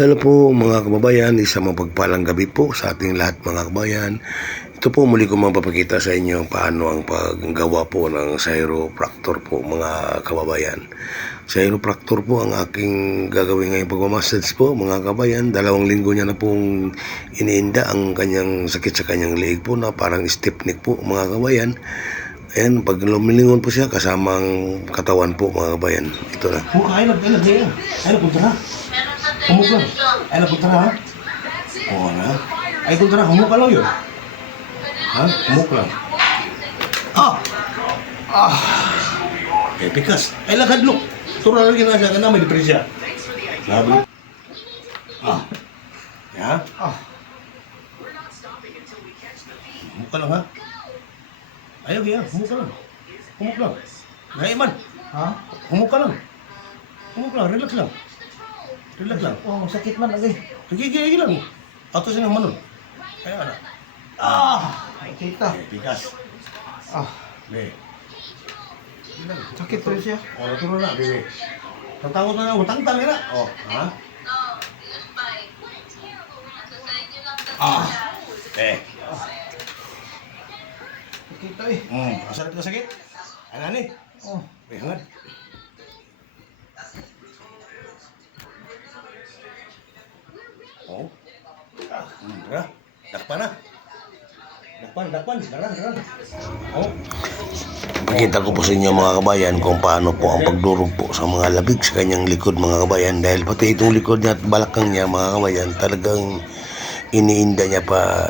Hello po mga kababayan, isang mapagpalang gabi po sa ating lahat mga kababayan. Ito po muli ko mapapakita sa inyo paano ang paggawa po ng chiropractor po mga kababayan. Chiropractor po ang aking gagawin ngayong pagmamassage po mga kababayan. 2 linggo niya na pong iniinda ang kanyang sakit sa kanyang leeg po na parang stiff neck po mga kababayan. Ayan, pag lumilingon po siya kasamang katawan po mga kababayan. Ito na. Ay, nagpunta na. Humuk lang. Ay, nagpunta na, ha? Oo na. Ay, punta na. Humuk ka lang yun. Ha? Humuk lang. Pikas. Ay, lagad, look. Tura lagi na siya. May depresya. Labi. Ya? Humuk ka lang, ha? Ayaw, kaya. Humuk ka lang. Humuk lang. Naiman. Ha? Humuk ka lang. Humuk lang. Relax lang. Relax lang. Oh, sakit man lagi. Gigi lang. Ato siya ng manon. Kaya na. Kita. Pikas. Le. Sakit pa rin siya. Naturo na, bebe. Tatangot na na. Utang-tang na. Ha? Kita eh. Asal ka sakit? Ano ni? Oh. Hangad. Tara. Dakpan na. Dakpan. Darang. Pakita ko po sa inyo mga kabayan kung paano po ang pagdurog po sa mga labig sa kanyang likod mga kabayan. Dahil pati itong likod niya at balakang niya mga kabayan talagang iniinda niya pa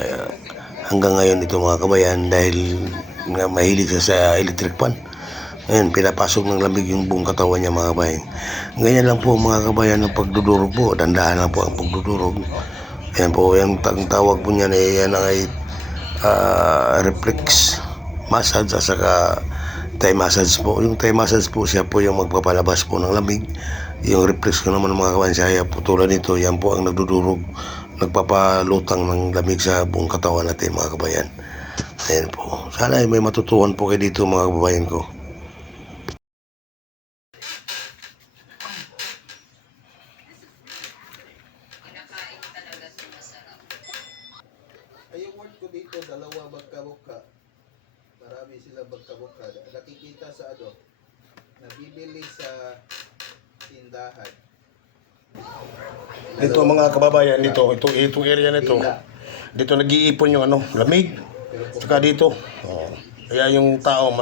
hanggang ngayon ito mga kabayan dahil nga mahilig siya sa electric fan. Ngayon pinapasok ng lamig yung buong katawan niya mga kabayan. Ganyan lang po mga kabayan ang pagdudurog po. Dandahan lang po ang pagdudurog. Ayan po, yung tawag po niya na yan ay reflex massage at saka Thai massage po. Yung Thai massage po siya po yung magpapalabas po ng lamig. Yung reflex ko naman mga kabayan siya po tulad nito, yan po ang nagdudurog, nagpapalutang ng lamig sa buong katawan natin mga kabayan. Ayan po, sana ay may matutuhan po kayo dito mga kababayan ko. Ay, yung word ko dito, dalawa magkabuka. Marami sila magkabuka. Nakikita sa nabibili sa tindahan. Ito mga kababayan, itong area nito. Dito nag-iipon yung lamig. Saka dito. Kaya yung tao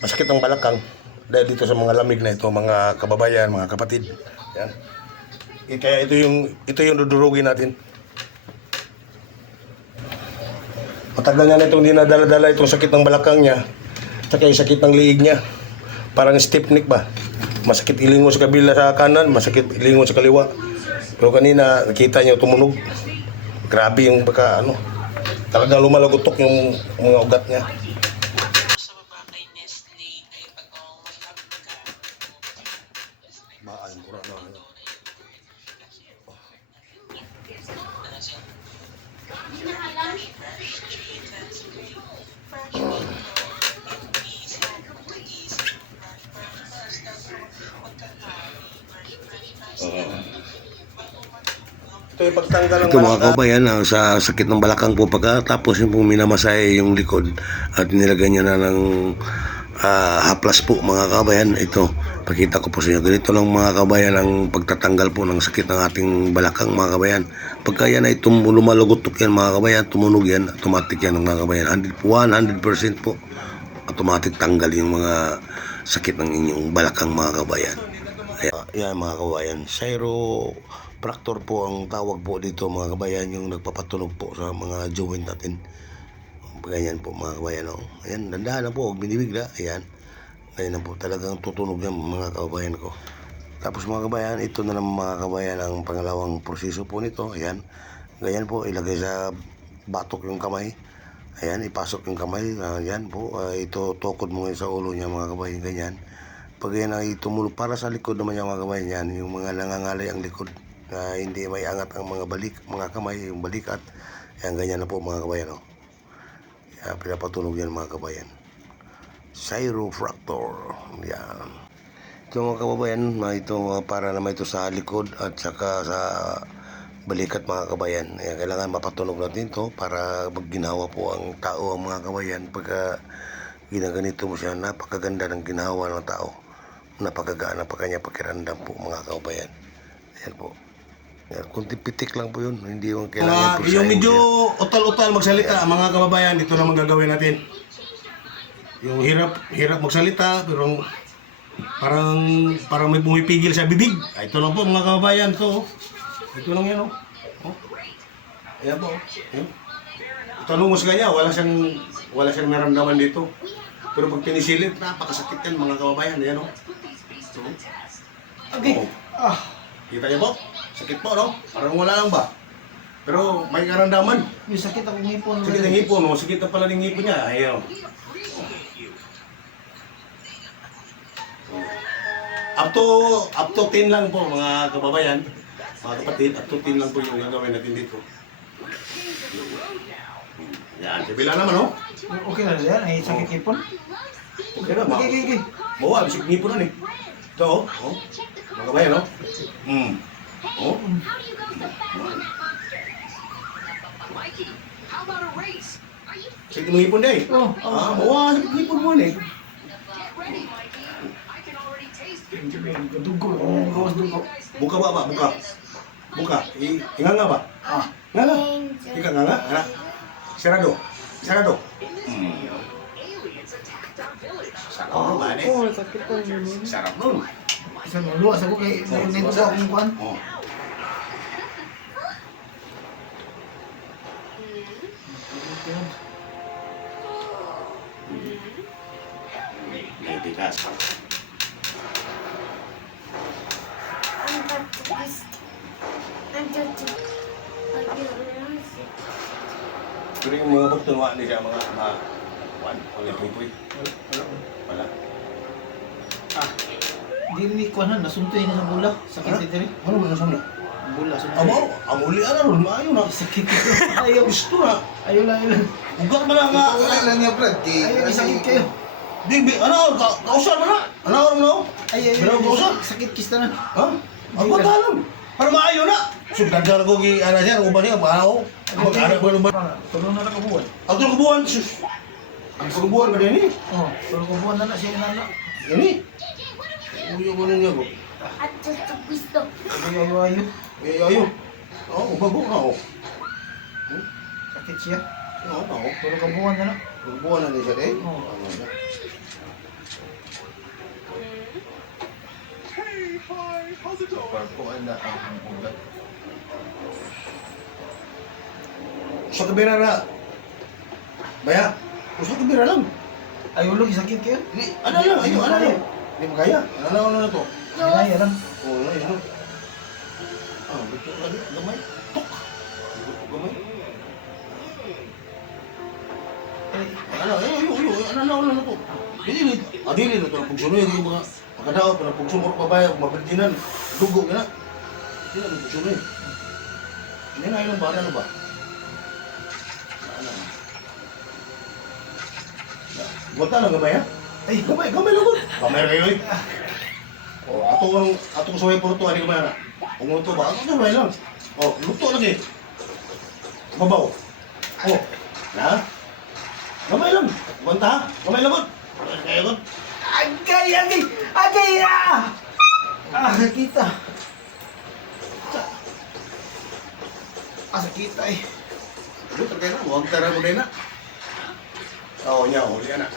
masakit ang balakang dahil dito sa mga lamig na ito mga kababayan, mga kapatid. Yan. Kaya ito yung dudurugin natin. Matagal na itong dinadala-dala itong sakit ng balakang niya. Saka yung sakit ng liig niya. Parang stiff neck ba? Masakit ilingon sa kabila sa kanan, masakit ilingon sa kaliwa. Pero kanina nakita niyo tumunog. Grabe yung talagang lumalagotok yung mga ugat niya. Baan ko na. Ito yung pagtanggal ng Ito mga kabayan, sa sakit ng balakang po pagkatapos yung pong minamasay yung likod at nilagay niya na ng haplas po mga kabayan. Ito, pakita ko po sa inyo. Ganito lang mga kabayan ang pagtatanggal po ng sakit ng ating balakang mga kabayan. Pagka yan ay lumalagotok yan mga kabayan, tumunog yan, automatic yan mga kabayan. 100% po, automatic tanggal yung mga sakit ng inyong balakang mga kabayan. Ayan mga kabayan, chiropractor po ang tawag po dito mga kabayan, yung nagpapatunog po sa mga joint natin. Ganyan po mga kabayan. Ayan, dandahan na po, huwag binibigla. Ayan, ganyan na po, talagang tutunog yan mga kabayan ko. Tapos mga kabayan, ito na naman mga kabayan ang pangalawang proseso po nito. Ayan, ganyan po, ilagay sa batok yung kamay. Ayan, ipasok yung kamay. Ayan po, ito tukod mo sa ulo niya mga kabayan, ganyan. Pag yan ay tumulog para sa likod naman yung mga kabayan yan, yung mga nangangalay ang likod na hindi may angat ang mga kamay, yung balikat. Ayan, ganyan na po mga kabayan. Ayan, pinapatunog yan mga kabayan. Chiropractor. Yan. Ito mga kababayan, ito para naman ito sa likod at saka sa balikat mga kabayan. Ayan, kailangan mapatunog natin to para magginawa po ang tao ang mga kabayan. Pagka ginaganito mo siya, napakaganda ng ginawa ng tao. Napakagaan ang kanya pakiramdam po mga kabayan. Ayan po. Ayan, kunti pitik lang po yun. Hindi yung kailangan po Yung medyo utal-utal magsalita, mga kababayan, ito naman gagawin natin. Yung hirap magsalita, pero parang may pumipigil sa bibig. Ito lang po mga kababayan, to. Ito lang yan, oh. Oh. Ayan po. Ayan. Itanong mo sa kanya, wala siyang naramdaman dito. Pero pag pinisilip, napakasakit yan mga kababayan. Ayan, oh. So, Okay. oh. Ah. Kita niyo po? Sakit po, no? Parang wala lang ba? Pero may karamdaman. Yung sakit akong ngipon. Sakit ng ngipon, no? Sakit na pala ng ngipon niya. Ayaw. Up to 10 lang po mga kababayan, mga kapatid, up to 10 lang po yung gagawin natin dito. Yan, kabila naman, no? Okay na yan. Ay, sakit ngipon. Okay na, Okay, okay. bawa, bisig ngipon na eh. Ito, oh. Oh. Mga kababayan, no? Oh. Sakit ng ngipon na eh. Oh, Bawa, sakit ng ngipon mo na eh. Dugo. Gawas dugo. Buka ba? Buka. Buka. Inganga ba? Ah. Nganga. Ika nganga. Anak. Sarado. Sarado. Sarado ba ni? Oh, sakit ko yun. Sarap nun. Sa luwa sa ko kay nito sa akong kuan. Oh. Naibigas pa. Pero yung mga bukto nga ni siya mga kuan. Wala puy-puy. Wala. Dili kuan na nasuntoy na sa bula. Sakit ni diri. Ano ba nasa mga? Bula suntoy. Amo, amuli ana ron, maayo na. Sakit. Ayaw gusto na. Ayo lang, ayo lang. Ugat man nga. Wala lang niya, Brad. Ayo, sakit kayo. Di, ano, kausap mo na. Ano mo na? Ay, Pero kausap. sakit kista na. Ha? Ako talam. Para maayo na. Sugdan ko gi ana siya, uban niya, maaw. Mag-anak mo naman. Tulong na nakabuwan. Ako kubuhan, sus. Ang kubuhan ba din eh? Oh, tulong kabuwan na siya na. Ini. Uyo ko ninyo ko. Ayo, ayo. Ayo. Oh, bago na oh. Sakit siya. Oo, oo. Tulong kabuwan na. Kubuhan na din siya eh. Oh. Parpuan na ang ugat. Sa kabira na. Baya. Sa kabira lang. Ayo lang, sakit kayo. Ano lang, ayo, ano lang. Hindi mo kaya. Ano na to? Ay, alam. Oo, ano. Betul lagi, gamay. Tok. Gamay. Ano na to? Dili na to ang pugsuno yung mga makadaot na pugsuno or pabayag, maberdinan, dugo gana. Dili na pugsuno eh. Hindi na ilang ba? Ano ba? Buta lang gamay ha? Ay, gamay lang po. Gamay kayo eh. Atong suway po ito, ano gamay na? Kung ito ba? Ano gamay lang? Luto lagi. Mabaw. Na? Gamay lang. Banta ha? Gamay lang po. Kaya po. Agay na! Kita. Sakita eh. Luto kayo na. Huwag tara mo din na. Oo niya, huli na.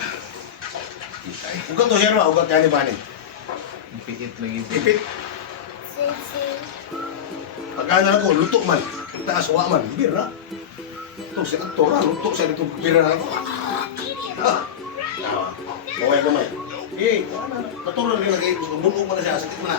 Ugat to siya ba? Ugat yan ni Bani. Pikit lagi. Ipit. Pagkana na ko, luto man. Taas wa man. Bira. Ito si aktor ha. Luto siya dito. Bira na ako. Gamay. Natural rin lagi. Bulong mo na siya. Sakit mo na.